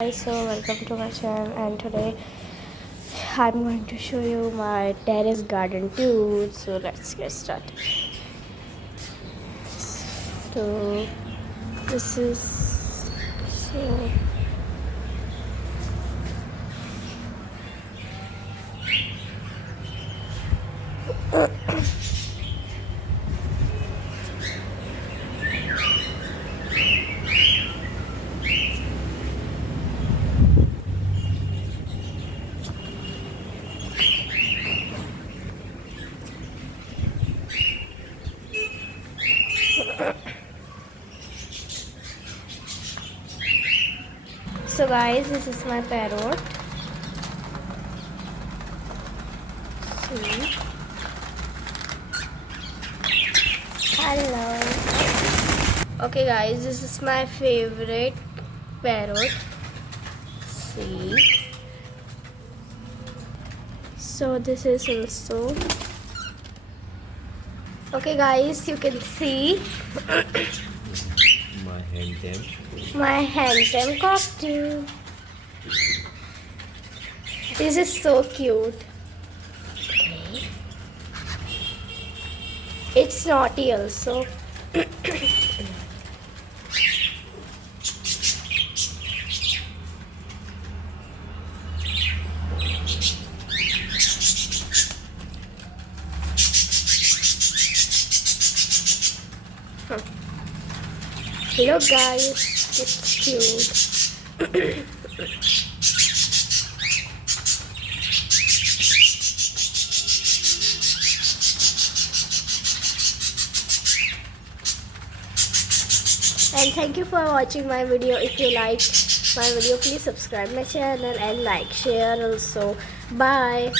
Hi, so welcome to my channel, and today I'm going to show you my terrace garden tour. So let's get started. So this is so so guys, this is my parrot. See, hello. Okay, guys, this is my favorite parrot. See, so this is also okay, guys. You can see. My hand them costume. This is so cute. Okay. It's naughty also. Look guys, it's cute. And thank you for watching my video. If you like my video, please subscribe my channel and like, share also. Bye.